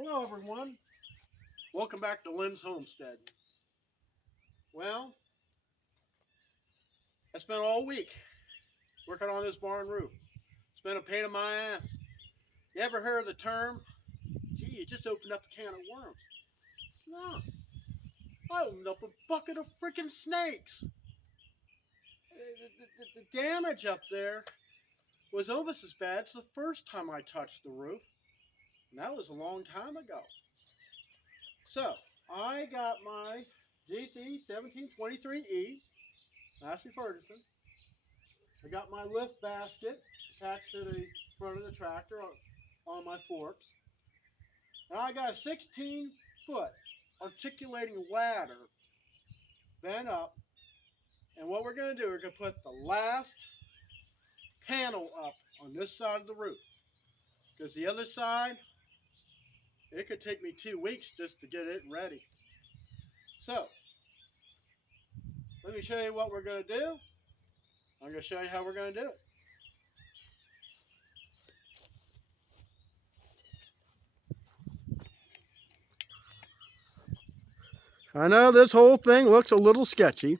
Hello everyone, welcome back to Lynn's Homestead. Well, I spent all week working on this barn roof. It's been a pain in my ass. You ever heard of the term, gee, you just opened up a can of worms? No, I opened up a bucket of freaking snakes. The damage up there was almost as bad as the first time I touched the roof, and that was a long time ago. So, I got my GC 1723E, Massey Ferguson. I got my lift basket attached to the front of the tractor on my forks. And I got a 16-foot articulating ladder bent up. And what we're going to do, we're going to put the last panel up on this side of the roof. Because the other side, it could take me 2 weeks just to get it ready. So, let me show you what we're going to do. I'm going to show you how we're going to do it. I know this whole thing looks a little sketchy.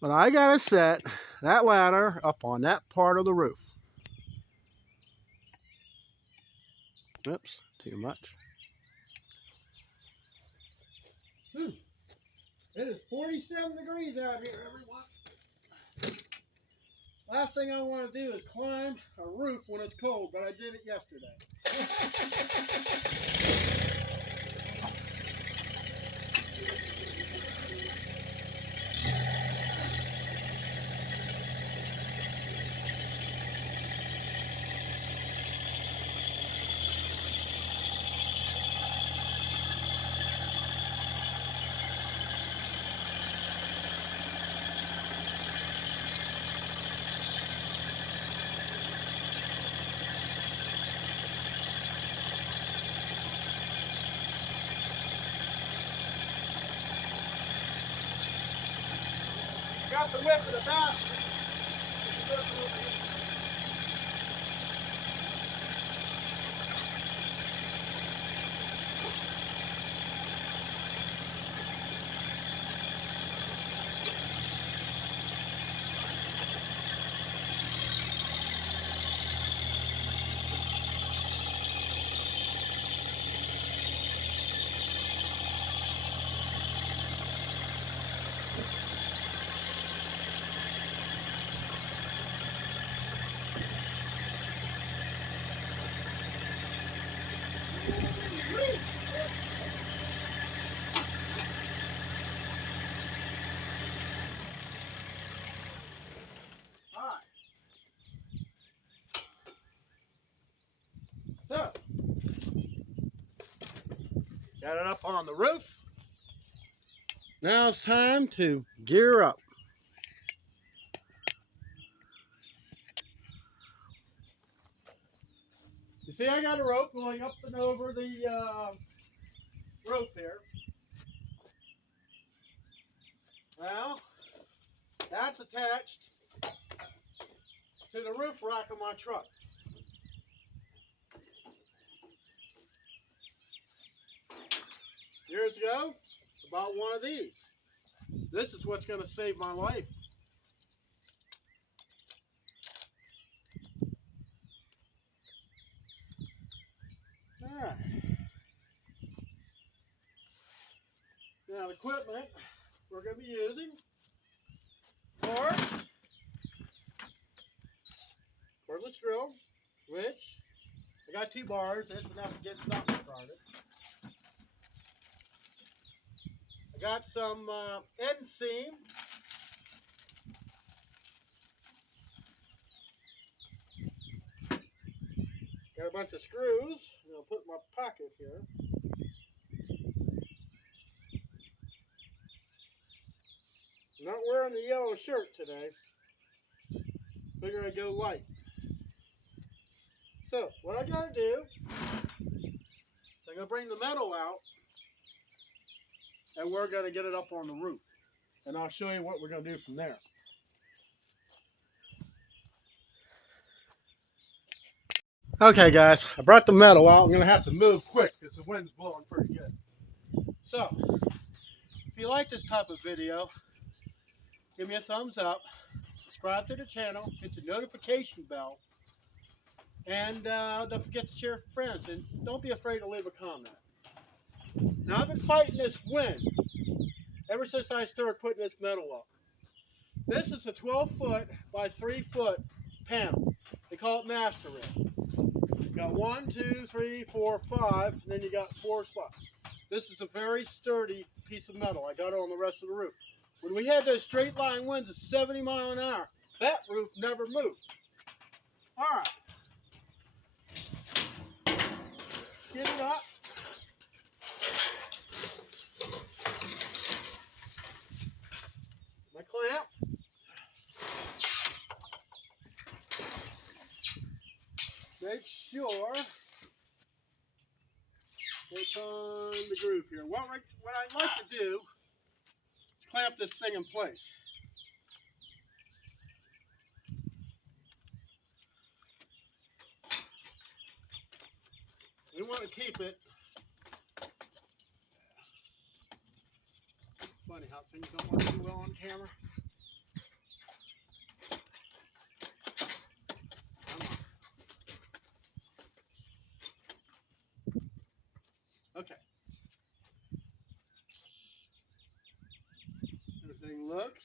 But I got to set that ladder up on that part of the roof. Oops, too much. It is 47 degrees out here, everyone. Last thing I want to do is climb a roof when it's cold, but I did it yesterday. Got the whip of the basket. So, got it up on the roof. Now it's time to gear up. You see, I got a rope going up and over the roof here. Well, that's attached to the roof rack of my truck. Years ago, about one of these. This is what's going to save my life. Ah. Now the equipment we're going to be using, bars, cordless drill, which I got 2 bars. That's enough to get something started. I got some end seam. Got a bunch of screws. I'll put in my pocket here. I'm not wearing the yellow shirt today. Figure I'd go light. So what I gotta do is I'm gonna bring the metal out and we're gonna get it up on the roof. And I'll show you what we're gonna do from there. Okay, guys, I brought the metal out. I'm going to have to move quick because the wind's blowing pretty good. So, if you like this type of video, give me a thumbs up, subscribe to the channel, hit the notification bell, and don't forget to share with friends. And don't be afraid to leave a comment. Now, I've been fighting this wind ever since I started putting this metal up. This is a 12-foot by 3-foot panel. They call it master rail. You got 1, 2, 3, 4, 5, and then you got 4 spots. This is a very sturdy piece of metal. I got it on the rest of the roof. When we had those straight line winds of 70 miles an hour, that roof never moved. All right, get it up. My clamp. Make sure it's on the groove here. What I'd like to do is clamp this thing in place. We want to keep it. Funny how things don't work too well on camera. Okay. Everything looks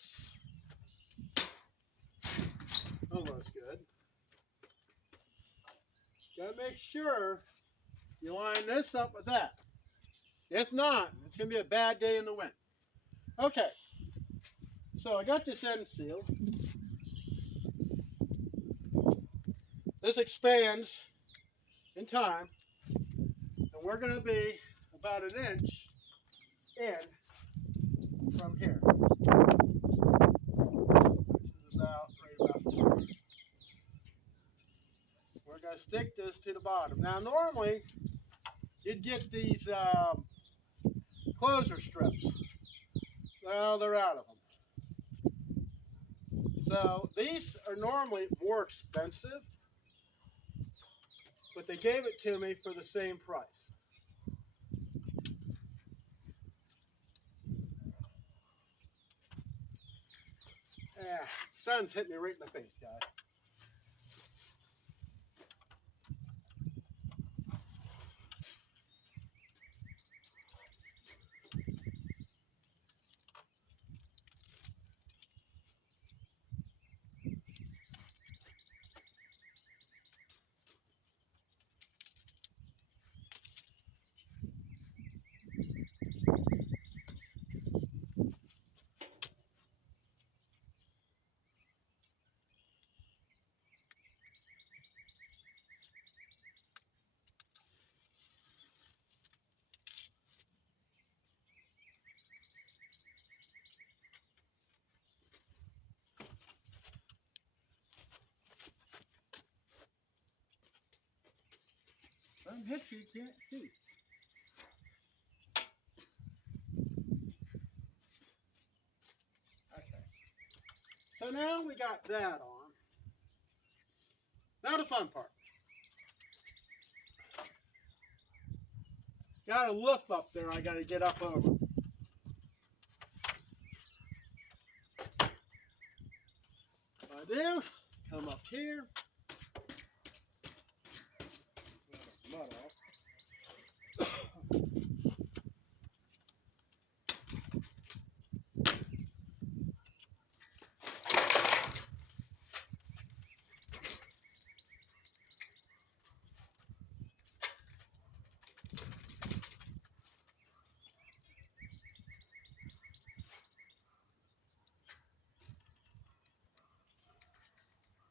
almost good. Gotta make sure you line this up with that. If not, it's gonna be a bad day in the wind. Okay. So I got this end sealed. This expands in time, and we're gonna be about an inch in from here. This is about here. We're gonna stick this to the bottom. Now normally you'd get these closer strips. Well, they're out of them. So these are normally more expensive, but they gave it to me for the same price. Yeah, sun's hitting me right in the face, guys. I'm hit you can't see. Okay. So now we got that on. Now the fun part. Got a lip up there I gotta get up over. What I do, come up here. Mud off.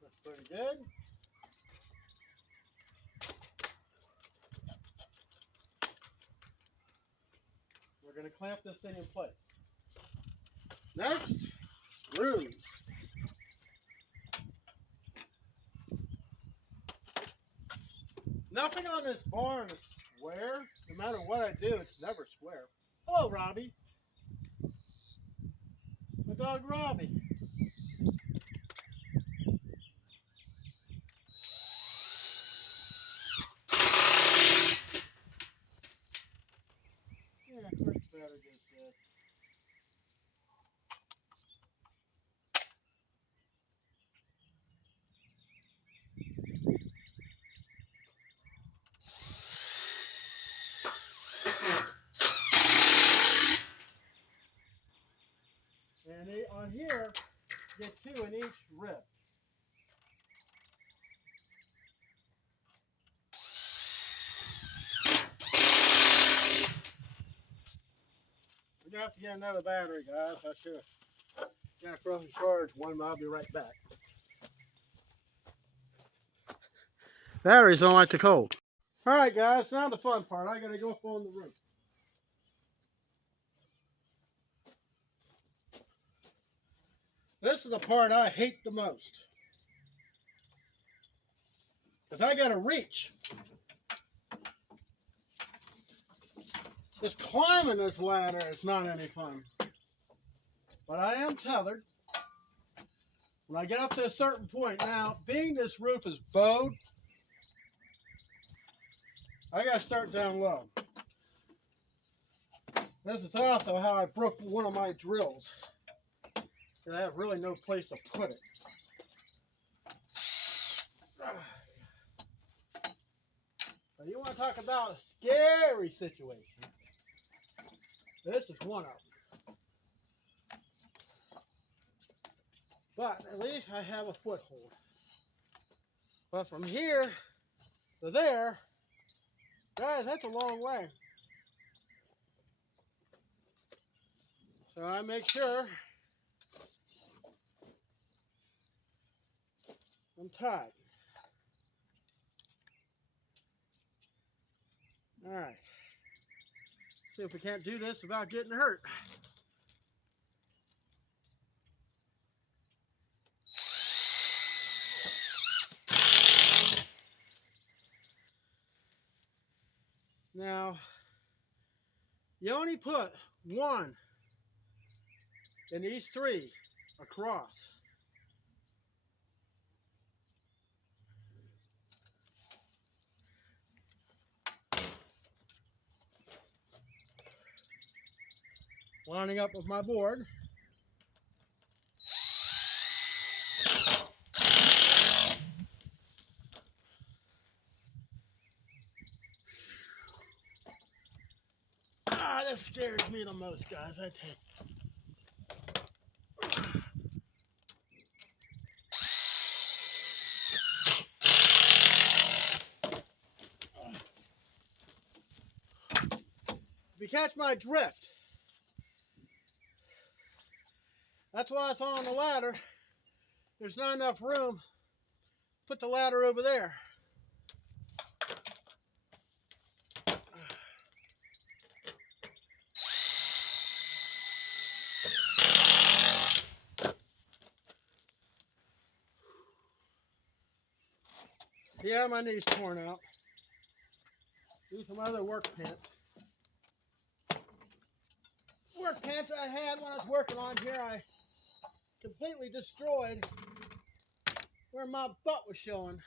That's pretty good. We're going to clamp this thing in place. Next, screws. Nothing on this barn is square. No matter what I do, it's never square. Hello, Robbie. My dog, Robbie. And on here, get 2 in each rib. We're gonna have to get another battery, guys. I should have got a frozen charge one, but I'll be right back. Batteries don't like the cold. All right, guys. Now the fun part. I gotta go up on the roof. This is the part I hate the most. Because I gotta reach. Just climbing this ladder is not any fun. But I am tethered. When I get up to a certain point, now, being this roof is bowed, I gotta start down low. This is also how I broke one of my drills. I have really no place to put it. So you want to talk about a scary situation? This is one of them. But at least I have a foothold. But from here to there, guys, that's a long way. So I make sure I'm tied. All right. See if we can't do this without getting hurt. Now, you only put 1 in these 3 across. Lining up with my board. Ah, this scares me the most, guys, I tell you. If you catch my drift, that's why it's on the ladder. There's not enough room. Put the ladder over there. Yeah, my knee's torn out. These are my other work pants. Work pants I had when I was working on here, I completely destroyed where my butt was showing.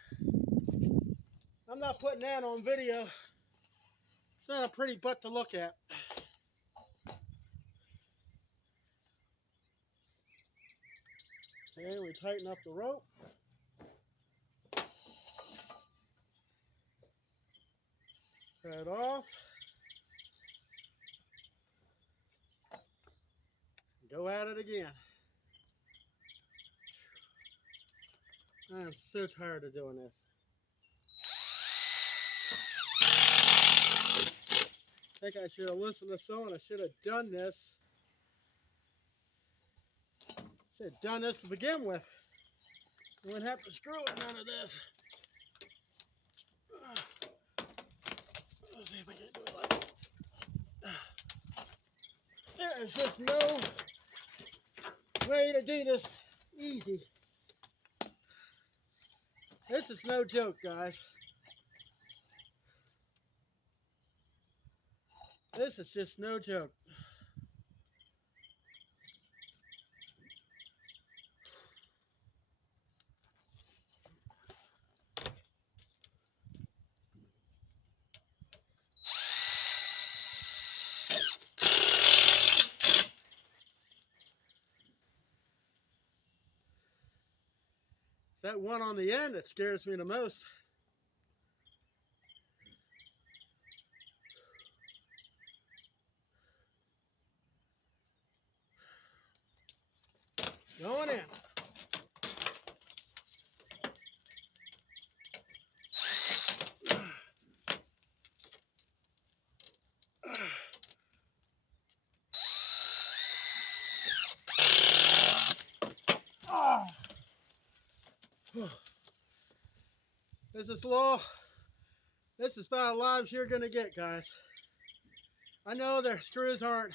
I'm not putting that on video. It's not a pretty butt to look at. Okay, we tighten up the rope. Cut it off. Go at it again. I am so tired of doing this. I think I should have listened to someone. I should have done this. Should have done this to begin with. I wouldn't have to screw with none of this. Let's see if I can do it like that. There is just no way to do this easy. This is no joke, guys. This is just no joke. That one on the end that scares me the most. This is about as live as you're gonna get, guys. I know their screws aren't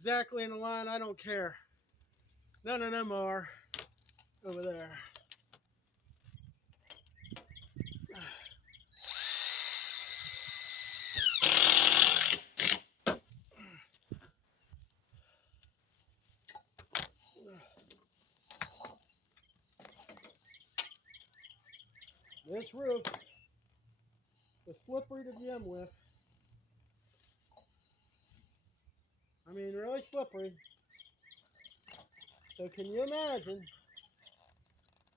exactly in the line. I don't care. None of them are over there. This roof is slippery to begin with. I mean, really slippery. So can you imagine?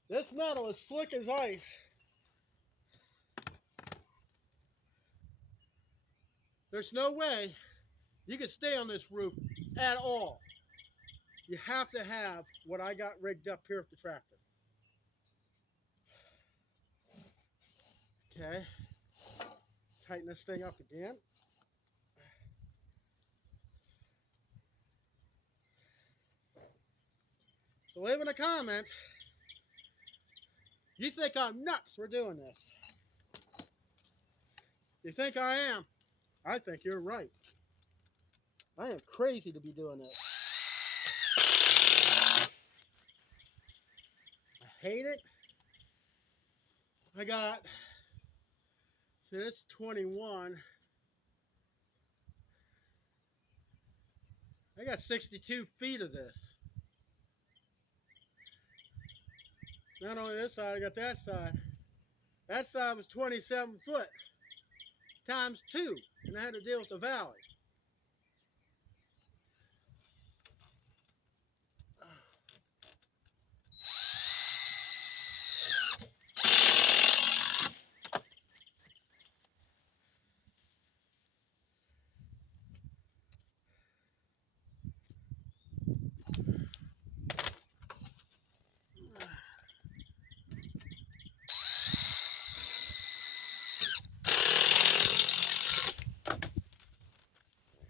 This metal is slick as ice. There's no way you can stay on this roof at all. You have to have what I got rigged up here with the tractor. Okay. Tighten this thing up again. So leave in a comment. You think I'm nuts for doing this? You think I am? I think you're right. I am crazy to be doing this. I hate it. I got, so this is 21. I got 62 feet of this. Not only this side, I got that side. That side was 27 foot times 2, and I had to deal with the valley.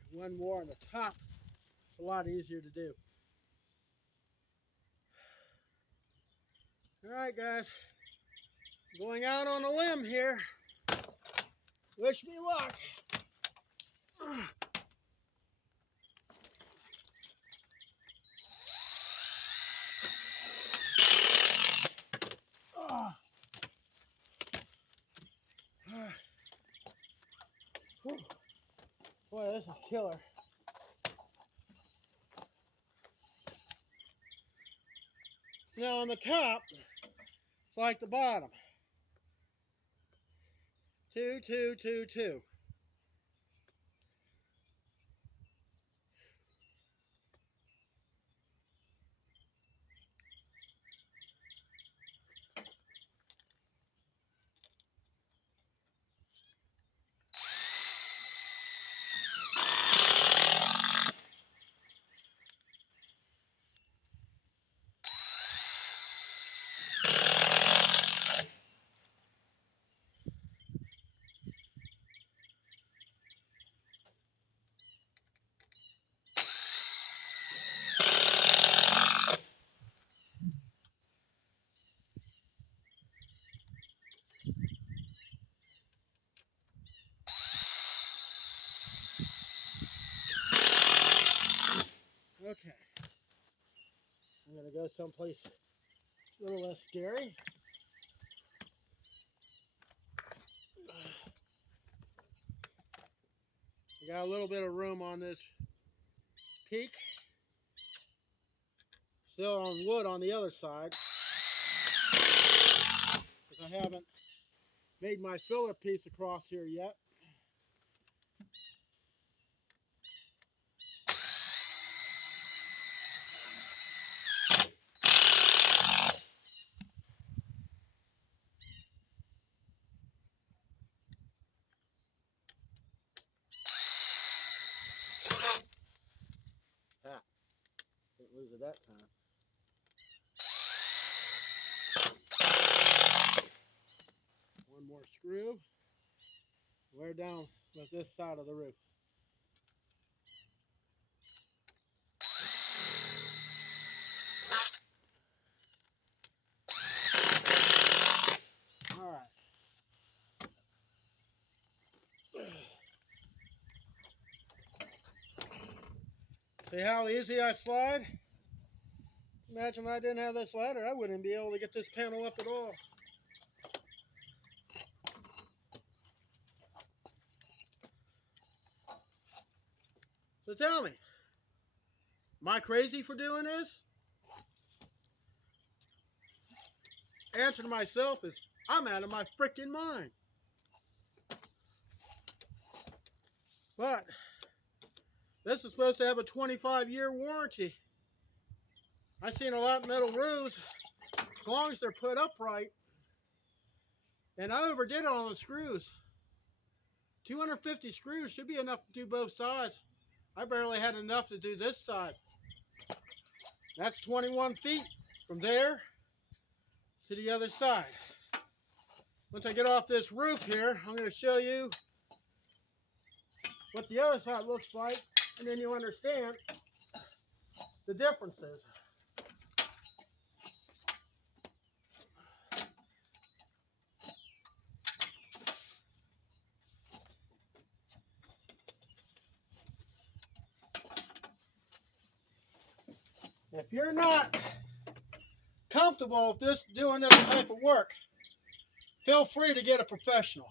One more on the top. It's a lot easier to do. All right, guys. Going out on a limb here. Wish me luck. Boy, this is killer. Now on the top, it's like the bottom. 2, 2, 2, 2. Okay. I'm going to go someplace a little less scary. We got a little bit of room on this peak. Still on wood on the other side. Because I haven't made my filler piece across here yet. Didn't lose it that time. One more screw. We're down with this side of the roof. All right. See how easy I slide? Imagine if I didn't have this ladder, I wouldn't be able to get this panel up at all. So tell me, am I crazy for doing this? Answer to myself is, I'm out of my freaking mind. But this is supposed to have a 25-year warranty. I've seen a lot of metal roofs, as long as they're put upright. And I overdid it on the screws. 250 screws should be enough to do both sides. I barely had enough to do this side. That's 21 feet from there to the other side. Once I get off this roof here, I'm going to show you what the other side looks like, and then you understand the differences. If you're not comfortable with this, doing this type of work, feel free to get a professional.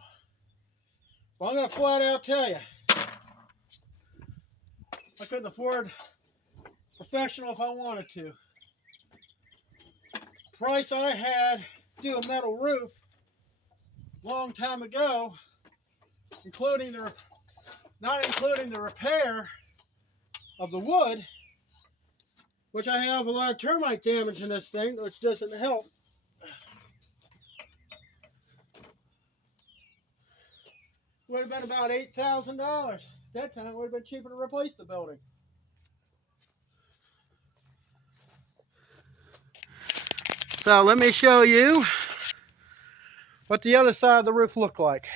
But I'm going to flat out tell you, I couldn't afford a professional if I wanted to. The price I had to do a metal roof a long time ago, not including the repair of the wood, which I have a lot of termite damage in this thing, which doesn't help. Would have been about $8,000. At that time, it would have been cheaper to replace the building. So let me show you what the other side of the roof looked like.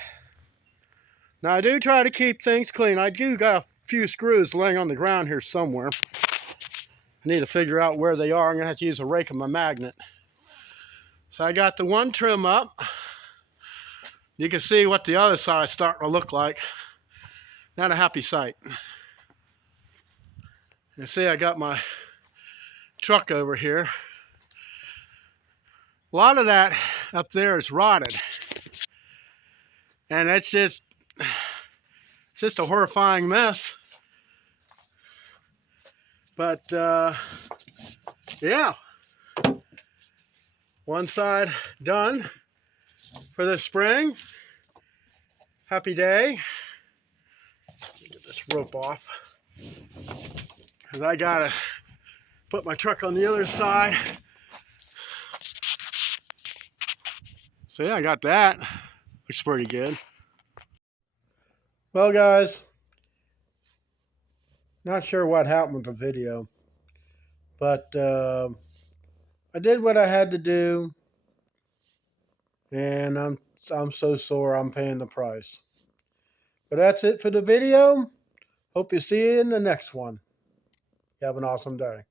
Now I do try to keep things clean. I do got a few screws laying on the ground here somewhere. I need to figure out where they are. I'm going to have to use a rake and my magnet. So I got the one trim up. You can see what the other side is starting to look like. Not a happy sight. You see I got my truck over here. A lot of that up there is rotted. And it's just a horrifying mess. But yeah, one side done for this spring. Happy day. Get this rope off, because I gotta put my truck on the other side. So yeah, I got that. Looks pretty good. Well guys, not sure what happened with the video, but I did what I had to do, and I'm so sore I'm paying the price. But that's it for the video. Hope you see you in the next one. You have an awesome day.